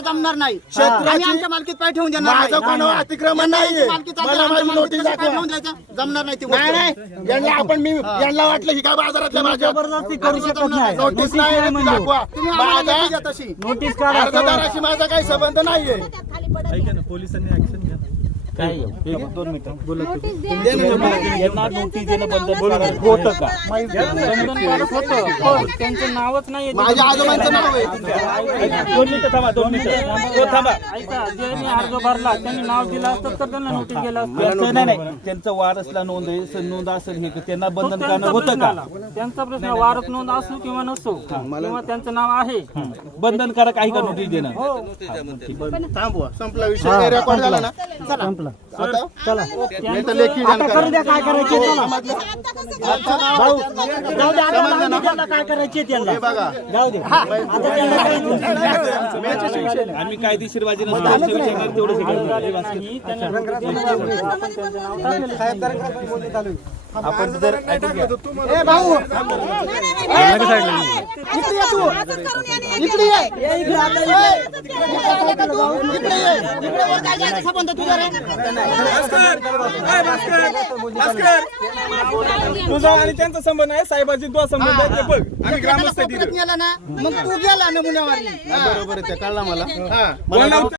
जमणार नाही. आम्ही आमच्या मालकीत पाय ठेवून देणार नाही. माझं कोणावर अतिक्रमण नाहीये. मला माझी नोटीस दाखवा. जमणार नाही ती नाही नाही यांना आपण मी यांना वाटलं ही काय बाजारातल्या माझ्या जबरदस्ती करू शकत नाही. नोटीस नाही आहे, ती दाखवा. माझा तशी नोटीस काढा. अर्जदाराशी माझा काही संबंध नाहीये. पोलिसांनी ऍक्शन घ्या. काय 2 मिनिटं यांना नोटीस देणं बंधनकारक होतं का? बंधनकारक होतं, पण त्यांचं नावच नाही. माझ्या आजोबांचं नाव आहे. 2 मिनिटं थांबा, 2 मिनिटं थांबा. ऐका, ज्यांनी अर्ज भरला त्यांनी नाव दिलं असतं तर त्यांना नोटीस गेलं असतं. नाही त्यांचं वारसला नोंद असेल हे त्यांना बंधनकारक होतं का? त्यांचा प्रश्न वारस नोंद असो किंवा नसो किंवा त्यांचं नाव आहे, बंधनकारक आहे का नोटीस देणं? थांबवा, संपला विषय. रेकॉर्ड झाला ना. चला चला नाही तर लेखी आता करू द्या काय करायचे. काय करायचे त्यांना बघा. जाऊ दे. आम्ही कायदेशीर बाजी नसतो तेवढं आपण जर भाऊ तुझा आणि त्यांचा संबंध आहे, साहेबाची तो संबंध आहे. ते बघ आम्ही ग्रामस्थ गेला ना, मग तू गेला नमुन्यावर. बरोबर आहे, ते कळलं मला.